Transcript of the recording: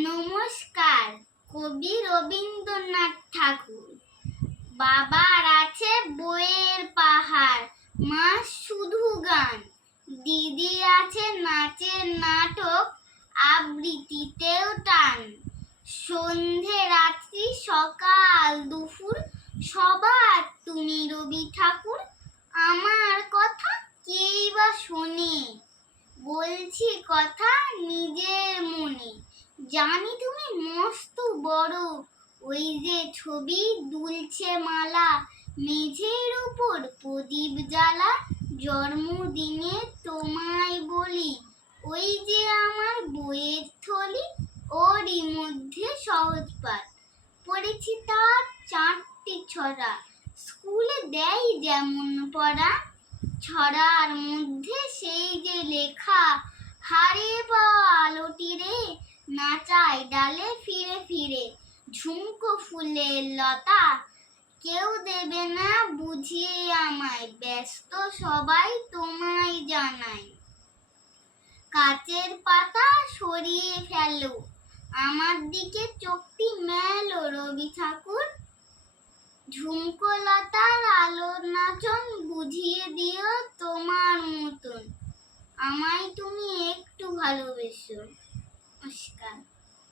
নমস্কার। কবি রবীন্দ্রনাথ ঠাকুর। বাবার আছে বইয়ের পাহাড়, মা শুধু গান। দিদি আছে নাচের নাটক, আবৃত্তিতেও টান। সন্ধে রাত্রি সকাল দুপুর সবার তুমি রবি ঠাকুর। আমার কথা কেই বা শোনে, বলছি কথা নিজের মনে। জানি তুমি মস্ত বড়, ওই যে ছবি দুলছে মালা, মেঝের উপর প্রদীপ জ্বালা। জন্মদিনে তোমায় বলি, ওই যে আমার বইয়ের থলি, ওরই মধ্যে সহজ পাঠ পড়েছি তার 4টি ছড়া। স্কুলে দেয় যেমন পড়া, ছড়ার মধ্যে সেই যে লেখা, হারে বা আলোটি রে নাচায় ডালে ফিরে ফিরে, ঝুমকো ফুলের লতা। কেউ দেবে না বুঝিয়ে আমায়, ব্যস্ত সবাই তোমায় জানায়। কাচের পাতা সরিয়ে ফেলো, আমার দিকে চোখটি মেলো রবি ঠাকুর। ঝুমকো লতার আলোর নাচন বুঝিয়ে দিও তোমার মতন, আমায় তুমি একটু ভালোবেসো। নমস্কার।